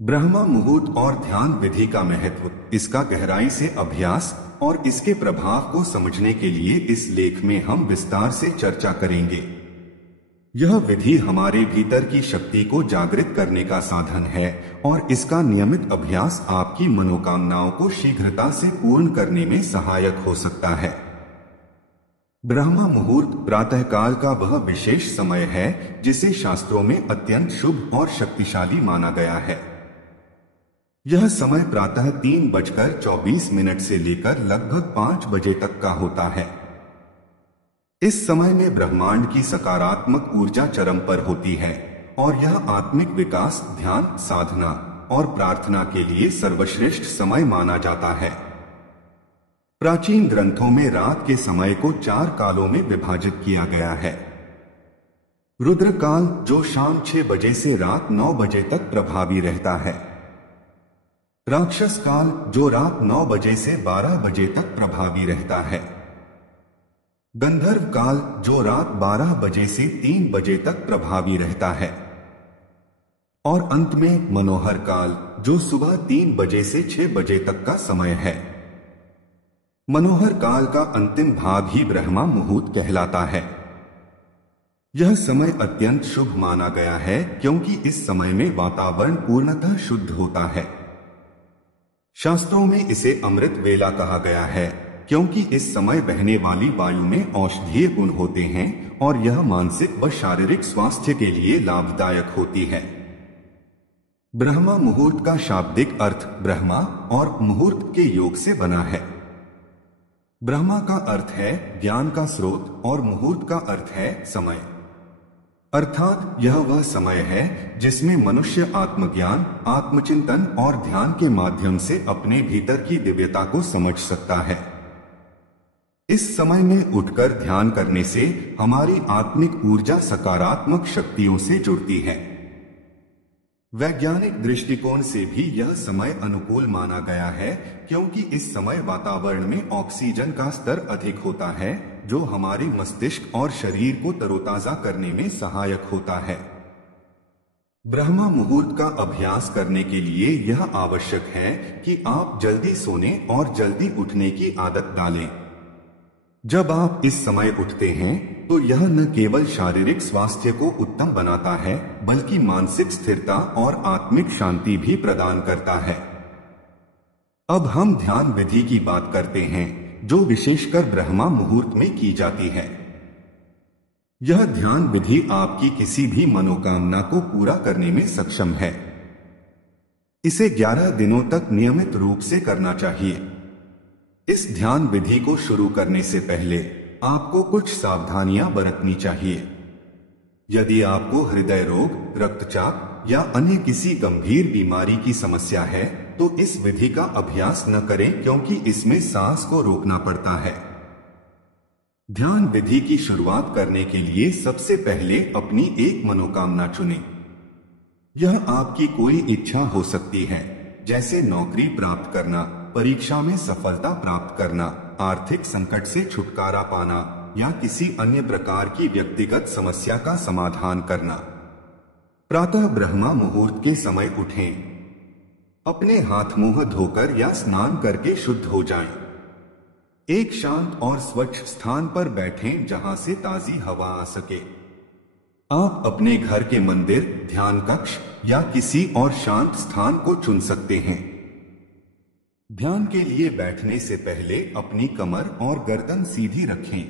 ब्रह्मा मुहूर्त और ध्यान विधि का महत्व, इसका गहराई से अभ्यास और इसके प्रभाव को समझने के लिए इस लेख में हम विस्तार से चर्चा करेंगे। यह विधि हमारे भीतर की शक्ति को जागृत करने का साधन है और इसका नियमित अभ्यास आपकी मनोकामनाओं को शीघ्रता से पूर्ण करने में सहायक हो सकता है। ब्रह्मा मुहूर्त प्रातःकाल का वह विशेष समय है जिसे शास्त्रों में अत्यंत शुभ और शक्तिशाली माना गया है। यह समय प्रातः 3:24 से लेकर लगभग 5 बजे तक का होता है। इस समय में ब्रह्मांड की सकारात्मक ऊर्जा चरम पर होती है और यह आत्मिक विकास, ध्यान, साधना और प्रार्थना के लिए सर्वश्रेष्ठ समय माना जाता है। प्राचीन ग्रंथों में रात के समय को 4 कालों में विभाजित किया गया है। रुद्रकाल, जो शाम 6 बजे से रात 9 बजे तक प्रभावी रहता है। राक्षस काल, जो रात 9 बजे से 12 बजे तक प्रभावी रहता है। गंधर्व काल, जो रात 12 बजे से 3 बजे तक प्रभावी रहता है। और अंत में मनोहर काल, जो सुबह 3 बजे से 6 बजे तक का समय है। मनोहर काल का अंतिम भाग ही ब्रह्मा मुहूर्त कहलाता है। यह समय अत्यंत शुभ माना गया है क्योंकि इस समय में वातावरण पूर्णतः शुद्ध होता है। शास्त्रों में इसे अमृत वेला कहा गया है क्योंकि इस समय बहने वाली वायु में औषधीय गुण होते हैं और यह मानसिक व शारीरिक स्वास्थ्य के लिए लाभदायक होती है। ब्रह्मा मुहूर्त का शाब्दिक अर्थ ब्रह्मा और मुहूर्त के योग से बना है। ब्रह्मा का अर्थ है ज्ञान का स्रोत और मुहूर्त का अर्थ है समय, अर्थात यह वह समय है जिसमें मनुष्य आत्मज्ञान, आत्मचिंतन और ध्यान के माध्यम से अपने भीतर की दिव्यता को समझ सकता है। इस समय में उठकर ध्यान करने से हमारी आत्मिक ऊर्जा सकारात्मक शक्तियों से जुड़ती है। वैज्ञानिक दृष्टिकोण से भी यह समय अनुकूल माना गया है क्योंकि इस समय वातावरण में ऑक्सीजन का स्तर अधिक होता है, जो हमारे मस्तिष्क और शरीर को तरोताजा करने में सहायक होता है। ब्रह्मा मुहूर्त का अभ्यास करने के लिए यह आवश्यक है कि आप जल्दी सोने और जल्दी उठने की आदत डालें। जब आप इस समय उठते हैं तो यह न केवल शारीरिक स्वास्थ्य को उत्तम बनाता है बल्कि मानसिक स्थिरता और आत्मिक शांति भी प्रदान करता है। अब हम ध्यान विधि की बात करते हैं जो विशेषकर ब्रह्मा मुहूर्त में की जाती है। यह ध्यान विधि आपकी किसी भी मनोकामना को पूरा करने में सक्षम है। इसे 11 दिनों तक नियमित रूप से करना चाहिए। इस ध्यान विधि को शुरू करने से पहले आपको कुछ सावधानियां बरतनी चाहिए। यदि आपको हृदय रोग, रक्तचाप या अन्य किसी गंभीर बीमारी की समस्या है तो इस विधि का अभ्यास न करें क्योंकि इसमें सांस को रोकना पड़ता है। ध्यान विधि की शुरुआत करने के लिए सबसे पहले अपनी एक मनोकामना चुनें। यह आपकी कोई इच्छा हो सकती है, जैसे नौकरी प्राप्त करना, परीक्षा में सफलता प्राप्त करना, आर्थिक संकट से छुटकारा पाना या किसी अन्य प्रकार की व्यक्तिगत समस्या का समाधान करना। प्रातः ब्रह्मा मुहूर्त के समय उठें। अपने हाथ मुंह धोकर या स्नान करके शुद्ध हो जाएं। एक शांत और स्वच्छ स्थान पर बैठें जहां से ताजी हवा आ सके। आप अपने घर के मंदिर, ध्यान कक्ष या किसी और शांत स्थान को चुन सकते हैं। ध्यान के लिए बैठने से पहले अपनी कमर और गर्दन सीधी रखें।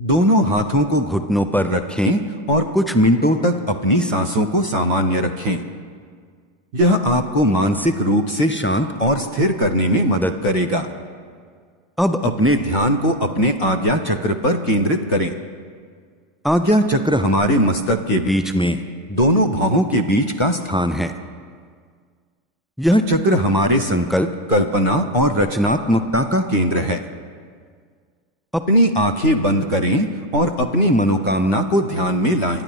दोनों हाथों को घुटनों पर रखें और कुछ मिनटों तक अपनी सांसों को सामान्य रखें। यह आपको मानसिक रूप से शांत और स्थिर करने में मदद करेगा। अब अपने ध्यान को अपने आज्ञा चक्र पर केंद्रित करें। आज्ञा चक्र हमारे मस्तक के बीच में दोनों भौहों के बीच का स्थान है। यह चक्र हमारे संकल्प, कल्पना और रचनात्मकता का केंद्र है। अपनी आंखें बंद करें और अपनी मनोकामना को ध्यान में लाएं।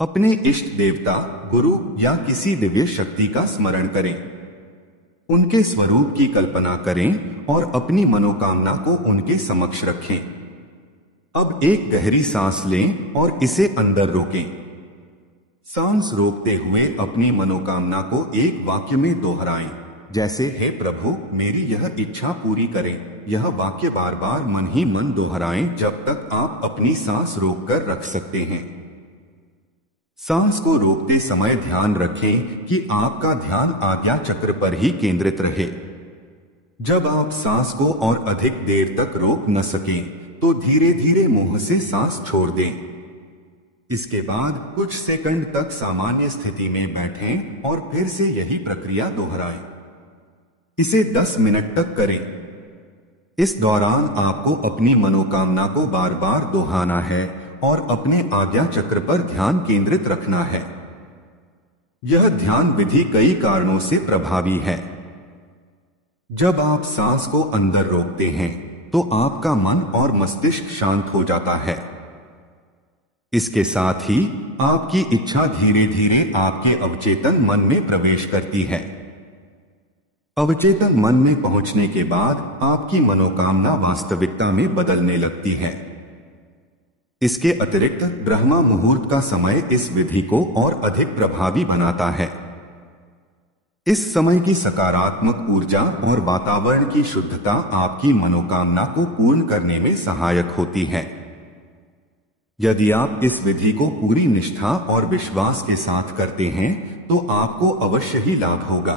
अपने इष्ट देवता, गुरु या किसी दिव्य शक्ति का स्मरण करें। उनके स्वरूप की कल्पना करें और अपनी मनोकामना को उनके समक्ष रखें। अब एक गहरी सांस लें और इसे अंदर रोकें। सांस रोकते हुए अपनी मनोकामना को एक वाक्य में दोहराएं, जैसे हे प्रभु मेरी यह इच्छा पूरी करें। यह वाक्य बार बार मन ही मन दोहराएं जब तक आप अपनी सांस रोककर रख सकते हैं। सांस को रोकते समय ध्यान रखें कि आपका ध्यान आज्ञा चक्र पर ही केंद्रित रहे। जब आप सांस को और अधिक देर तक रोक न सकें तो धीरे धीरे मुंह से सांस छोड़ दें। इसके बाद कुछ सेकंड तक सामान्य स्थिति में बैठें और फिर से यही प्रक्रिया दोहराएं। इसे 10 मिनट तक करें। इस दौरान आपको अपनी मनोकामना को बार बार दोहराना है और अपने आज्ञा चक्र पर ध्यान केंद्रित रखना है। यह ध्यान विधि कई कारणों से प्रभावी है। जब आप सांस को अंदर रोकते हैं तो आपका मन और मस्तिष्क शांत हो जाता है। इसके साथ ही आपकी इच्छा धीरे धीरे आपके अवचेतन मन में प्रवेश करती है। अवचेतन मन में पहुंचने के बाद आपकी मनोकामना वास्तविकता में बदलने लगती है। इसके अतिरिक्त ब्रह्मा मुहूर्त का समय इस विधि को और अधिक प्रभावी बनाता है। इस समय की सकारात्मक ऊर्जा और वातावरण की शुद्धता आपकी मनोकामना को पूर्ण करने में सहायक होती है। यदि आप इस विधि को पूरी निष्ठा और विश्वास के साथ करते हैं तो आपको अवश्य ही लाभ होगा।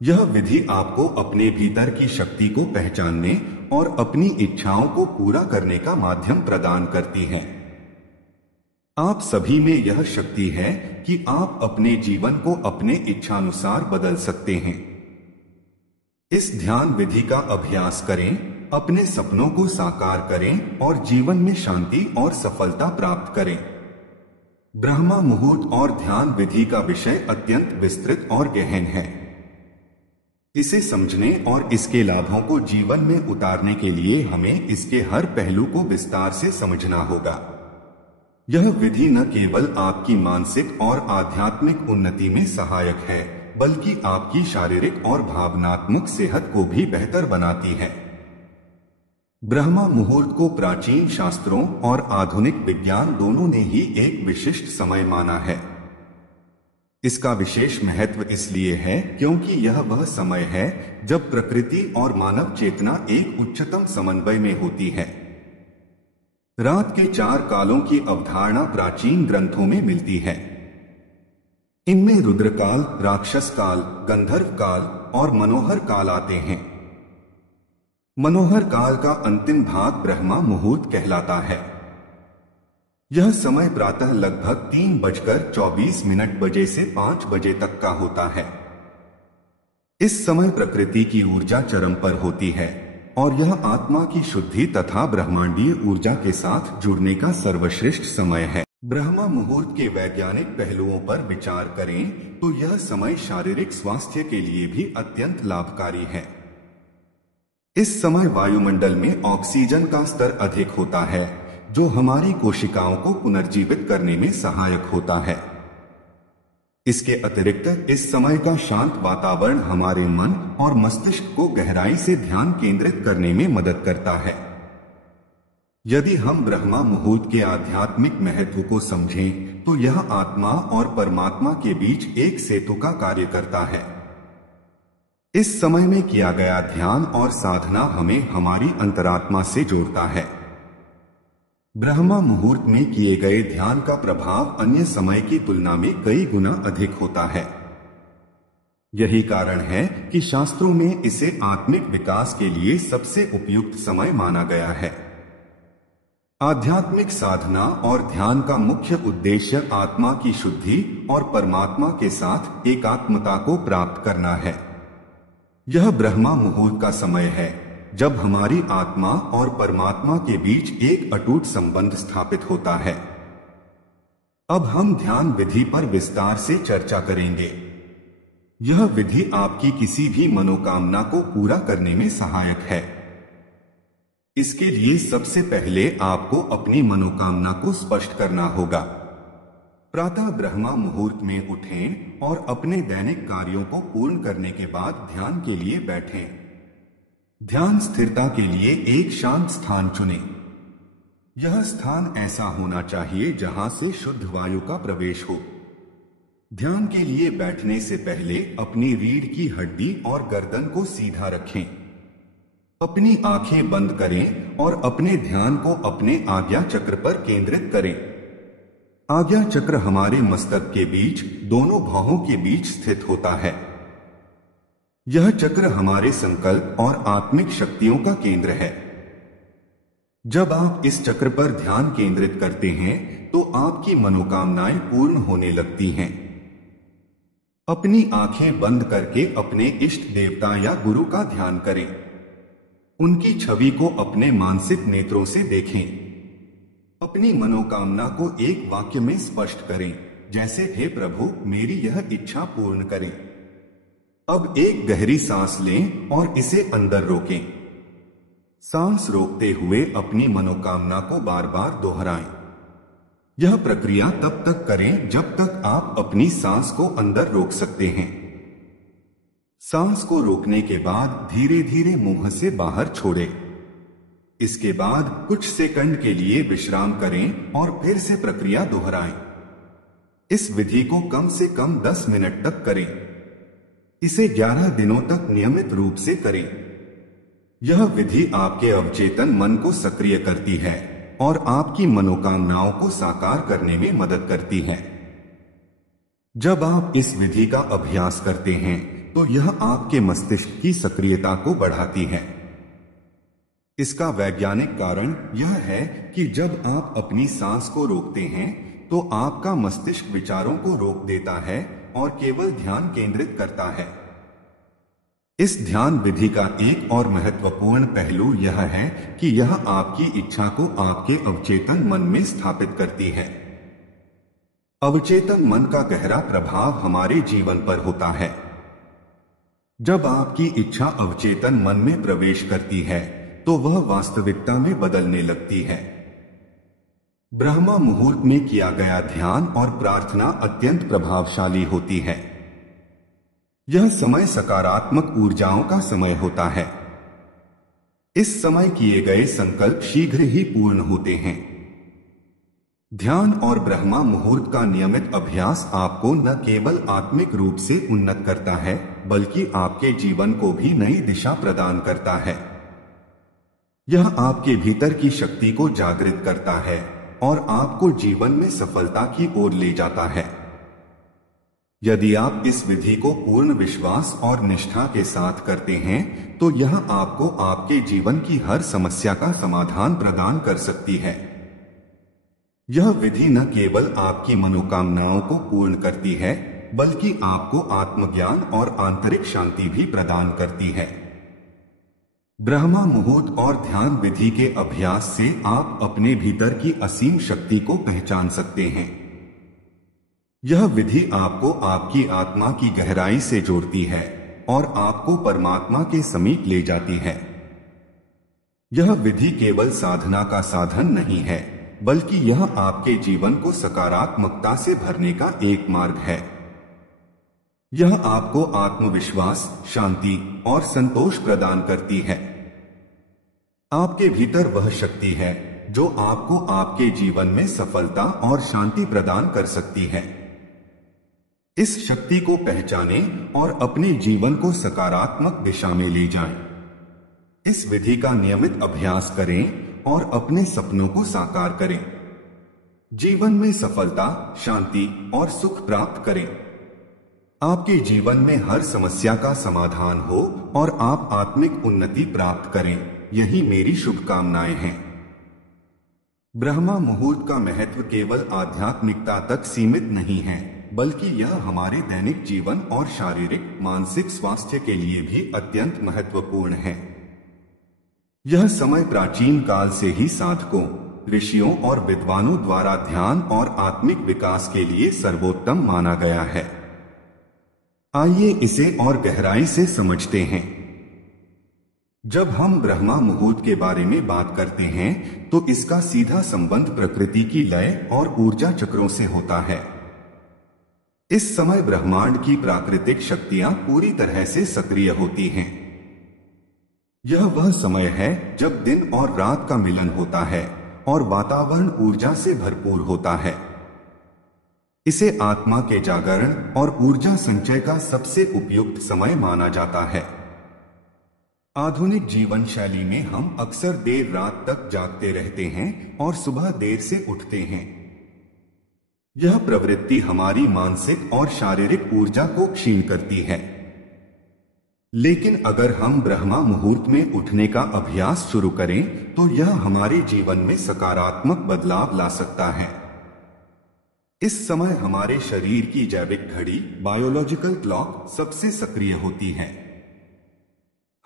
यह विधि आपको अपने भीतर की शक्ति को पहचानने और अपनी इच्छाओं को पूरा करने का माध्यम प्रदान करती है। आप सभी में यह शक्ति है कि आप अपने जीवन को अपने इच्छानुसार बदल सकते हैं। इस ध्यान विधि का अभ्यास करें, अपने सपनों को साकार करें और जीवन में शांति और सफलता प्राप्त करें। ब्रह्मा मुहूर्त और ध्यान विधि का विषय अत्यंत विस्तृत और गहन है। इसे समझने और इसके लाभों को जीवन में उतारने के लिए हमें इसके हर पहलू को विस्तार से समझना होगा। यह विधि न केवल आपकी मानसिक और आध्यात्मिक उन्नति में सहायक है, बल्कि आपकी शारीरिक और भावनात्मक सेहत को भी बेहतर बनाती है। ब्रह्मा मुहूर्त को प्राचीन शास्त्रों और आधुनिक विज्ञान दोनों ने ही एक विशिष्ट समय माना है। इसका विशेष महत्व इसलिए है क्योंकि यह वह समय है जब प्रकृति और मानव चेतना एक उच्चतम समन्वय में होती है। रात के 4 कालों की अवधारणा प्राचीन ग्रंथों में मिलती है। इनमें रुद्रकाल, राक्षस काल, गंधर्व काल और मनोहर काल आते हैं। मनोहर काल का अंतिम भाग ब्रह्मा मुहूर्त कहलाता है। यह समय प्रातः लगभग 3:24 बजे से 5 बजे तक का होता है। इस समय प्रकृति की ऊर्जा चरम पर होती है और यह आत्मा की शुद्धि तथा ब्रह्मांडीय ऊर्जा के साथ जुड़ने का सर्वश्रेष्ठ समय है। ब्रह्मा मुहूर्त के वैज्ञानिक पहलुओं पर विचार करें तो यह समय शारीरिक स्वास्थ्य के लिए भी अत्यंत लाभकारी है। इस समय वायुमंडल में ऑक्सीजन का स्तर अधिक होता है, जो हमारी कोशिकाओं को पुनर्जीवित करने में सहायक होता है। इसके अतिरिक्त इस समय का शांत वातावरण हमारे मन और मस्तिष्क को गहराई से ध्यान केंद्रित करने में मदद करता है। यदि हम ब्रह्मा मुहूर्त के आध्यात्मिक महत्व को समझें तो यह आत्मा और परमात्मा के बीच एक सेतु का कार्य करता है। इस समय में किया गया ध्यान और साधना हमें हमारी अंतरात्मा से जोड़ता है। ब्रह्मा मुहूर्त में किए गए ध्यान का प्रभाव अन्य समय की तुलना में कई गुना अधिक होता है। यही कारण है कि शास्त्रों में इसे आत्मिक विकास के लिए सबसे उपयुक्त समय माना गया है। आध्यात्मिक साधना और ध्यान का मुख्य उद्देश्य आत्मा की शुद्धि और परमात्मा के साथ एकात्मता को प्राप्त करना है। यह ब्रह्मा मुहूर्त का समय है जब हमारी आत्मा और परमात्मा के बीच एक अटूट संबंध स्थापित होता है। अब हम ध्यान विधि पर विस्तार से चर्चा करेंगे। यह विधि आपकी किसी भी मनोकामना को पूरा करने में सहायक है। इसके लिए सबसे पहले आपको अपनी मनोकामना को स्पष्ट करना होगा। प्रातः ब्रह्मा मुहूर्त में उठें और अपने दैनिक कार्यों को पूर्ण करने के बाद ध्यान के लिए बैठें। ध्यान स्थिरता के लिए एक शांत स्थान चुनें। यह स्थान ऐसा होना चाहिए जहां से शुद्ध वायु का प्रवेश हो। ध्यान के लिए बैठने से पहले अपनी रीढ़ की हड्डी और गर्दन को सीधा रखें। अपनी आंखें बंद करें और अपने ध्यान को अपने आज्ञा चक्र पर केंद्रित करें। आज्ञा चक्र हमारे मस्तक के बीच दोनों भौहों के बीच स्थित होता है। यह चक्र हमारे संकल्प और आत्मिक शक्तियों का केंद्र है। जब आप इस चक्र पर ध्यान केंद्रित करते हैं तो आपकी मनोकामनाएं पूर्ण होने लगती हैं। अपनी आंखें बंद करके अपने इष्ट देवता या गुरु का ध्यान करें। उनकी छवि को अपने मानसिक नेत्रों से देखें। अपनी मनोकामना को एक वाक्य में स्पष्ट करें, जैसे हे प्रभु, मेरी यह इच्छा पूर्ण करें। अब एक गहरी सांस लें और इसे अंदर रोकें। सांस रोकते हुए अपनी मनोकामना को बार बार दोहराएं। यह प्रक्रिया तब तक करें जब तक आप अपनी सांस को अंदर रोक सकते हैं। सांस को रोकने के बाद धीरे धीरे मुंह से बाहर छोड़ें। इसके बाद कुछ सेकंड के लिए विश्राम करें और फिर से प्रक्रिया दोहराएं। इस विधि को कम से कम 10 मिनट तक करें। इसे 11 दिनों तक नियमित रूप से करें। यह विधि आपके अवचेतन मन को सक्रिय करती है और आपकी मनोकामनाओं को साकार करने में मदद करती है। जब आप इस विधि का अभ्यास करते हैं तो यह आपके मस्तिष्क की सक्रियता को बढ़ाती है। इसका वैज्ञानिक कारण यह है कि जब आप अपनी सांस को रोकते हैं तो आपका मस्तिष्क विचारों को रोक देता है और केवल ध्यान केंद्रित करता है। इस ध्यान विधि का एक और महत्वपूर्ण पहलू यह है कि यह आपकी इच्छा को आपके अवचेतन मन में स्थापित करती है। अवचेतन मन का गहरा प्रभाव हमारे जीवन पर होता है। जब आपकी इच्छा अवचेतन मन में प्रवेश करती है तो वह वास्तविकता में बदलने लगती है। ब्रह्मा मुहूर्त में किया गया ध्यान और प्रार्थना अत्यंत प्रभावशाली होती है। यह समय सकारात्मक ऊर्जाओं का समय होता है। इस समय किए गए संकल्प शीघ्र ही पूर्ण होते हैं। ध्यान और ब्रह्मा मुहूर्त का नियमित अभ्यास आपको न केवल आत्मिक रूप से उन्नत करता है, बल्कि आपके जीवन को भी नई दिशा प्रदान करता है। यह आपके भीतर की शक्ति को जागृत करता है और आपको जीवन में सफलता की ओर ले जाता है। यदि आप इस विधि को पूर्ण विश्वास और निष्ठा के साथ करते हैं तो यह आपको आपके जीवन की हर समस्या का समाधान प्रदान कर सकती है। यह विधि न केवल आपकी मनोकामनाओं को पूर्ण करती है, बल्कि आपको आत्मज्ञान और आंतरिक शांति भी प्रदान करती है। ब्रह्मा मुहूर्त और ध्यान विधि के अभ्यास से आप अपने भीतर की असीम शक्ति को पहचान सकते हैं। यह विधि आपको आपकी आत्मा की गहराई से जोड़ती है और आपको परमात्मा के समीप ले जाती है। यह विधि केवल साधना का साधन नहीं है, बल्कि यह आपके जीवन को सकारात्मकता से भरने का एक मार्ग है। यह आपको आत्मविश्वास, शांति और संतोष प्रदान करती है। आपके भीतर वह शक्ति है जो आपको आपके जीवन में सफलता और शांति प्रदान कर सकती है। इस शक्ति को पहचानें और अपने जीवन को सकारात्मक दिशा में ले जाएं। इस विधि का नियमित अभ्यास करें और अपने सपनों को साकार करें। जीवन में सफलता, शांति और सुख प्राप्त करें। आपके जीवन में हर समस्या का समाधान हो और आप आत्मिक उन्नति प्राप्त करें, यही मेरी शुभकामनाएं हैं। ब्रह्मा मुहूर्त का महत्व केवल आध्यात्मिकता तक सीमित नहीं है, बल्कि यह हमारे दैनिक जीवन और शारीरिक, मानसिक स्वास्थ्य के लिए भी अत्यंत महत्वपूर्ण है। यह समय प्राचीन काल से ही साधकों, ऋषियों और विद्वानों द्वारा ध्यान और आत्मिक विकास के लिए सर्वोत्तम माना गया है। आइए इसे और गहराई से समझते हैं। जब हम ब्रह्मा मुहूर्त के बारे में बात करते हैं तो इसका सीधा संबंध प्रकृति की लय और ऊर्जा चक्रों से होता है। इस समय ब्रह्मांड की प्राकृतिक शक्तियां पूरी तरह से सक्रिय होती हैं। यह वह समय है जब दिन और रात का मिलन होता है और वातावरण ऊर्जा से भरपूर होता है। इसे आत्मा के जागरण और ऊर्जा संचय का सबसे उपयुक्त समय माना जाता है। आधुनिक जीवन शैली में हम अक्सर देर रात तक जागते रहते हैं और सुबह देर से उठते हैं। यह प्रवृत्ति हमारी मानसिक और शारीरिक ऊर्जा को क्षीण करती है। लेकिन अगर हम ब्रह्मा मुहूर्त में उठने का अभ्यास शुरू करें तो यह हमारे जीवन में सकारात्मक बदलाव ला सकता है। इस समय हमारे शरीर की जैविक घड़ी बायोलॉजिकल क्लॉक सबसे सक्रिय होती है।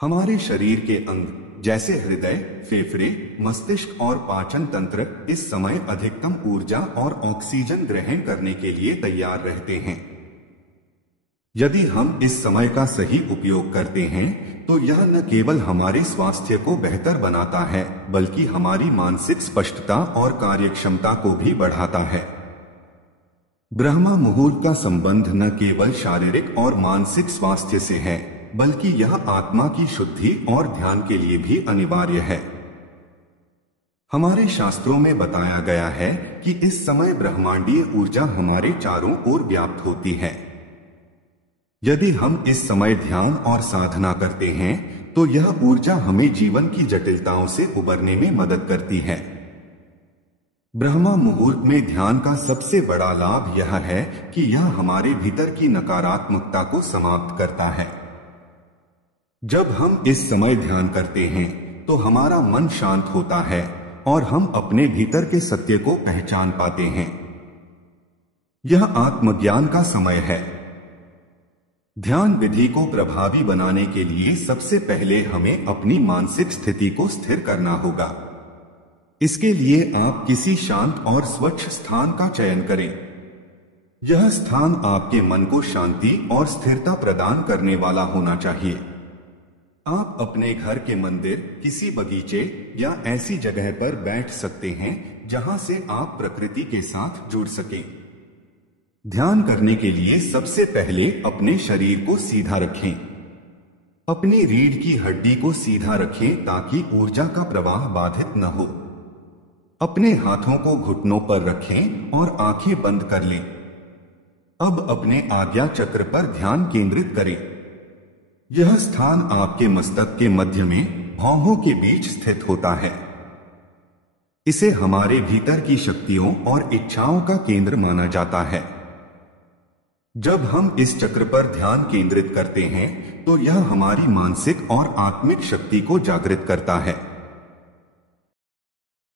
हमारे शरीर के अंग जैसे हृदय, फेफड़े, मस्तिष्क और पाचन तंत्र इस समय अधिकतम ऊर्जा और ऑक्सीजन ग्रहण करने के लिए तैयार रहते हैं। यदि हम इस समय का सही उपयोग करते हैं तो यह न केवल हमारे स्वास्थ्य को बेहतर बनाता है बल्कि हमारी मानसिक स्पष्टता और कार्यक्षमता को भी बढ़ाता है। ब्रह्मा मुहूर्त का संबंध न केवल शारीरिक और मानसिक स्वास्थ्य से है बल्कि यह आत्मा की शुद्धि और ध्यान के लिए भी अनिवार्य है। हमारे शास्त्रों में बताया गया है कि इस समय ब्रह्मांडीय ऊर्जा हमारे चारों ओर व्याप्त होती है। यदि हम इस समय ध्यान और साधना करते हैं तो यह ऊर्जा हमें जीवन की जटिलताओं से उबरने में मदद करती है। ब्रह्मा मुहूर्त में ध्यान का सबसे बड़ा लाभ यह है कि यह हमारे भीतर की नकारात्मकता को समाप्त करता है। जब हम इस समय ध्यान करते हैं तो हमारा मन शांत होता है और हम अपने भीतर के सत्य को पहचान पाते हैं। यह आत्मज्ञान का समय है। ध्यान विधि को प्रभावी बनाने के लिए सबसे पहले हमें अपनी मानसिक स्थिति को स्थिर करना होगा। इसके लिए आप किसी शांत और स्वच्छ स्थान का चयन करें। यह स्थान आपके मन को शांति और स्थिरता प्रदान करने वाला होना चाहिए। आप अपने घर के मंदिर, किसी बगीचे या ऐसी जगह पर बैठ सकते हैं जहां से आप प्रकृति के साथ जुड़ सकें। ध्यान करने के लिए सबसे पहले अपने शरीर को सीधा रखें। अपनी रीढ़ की हड्डी को सीधा रखें ताकि ऊर्जा का प्रवाह बाधित न हो। अपने हाथों को घुटनों पर रखें और आंखें बंद कर लें। अब अपने आज्ञा चक्र पर ध्यान केंद्रित करें। यह स्थान आपके मस्तक के मध्य में भौहों के बीच स्थित होता है। इसे हमारे भीतर की शक्तियों और इच्छाओं का केंद्र माना जाता है। जब हम इस चक्र पर ध्यान केंद्रित करते हैं तो यह हमारी मानसिक और आत्मिक शक्ति को जागृत करता है।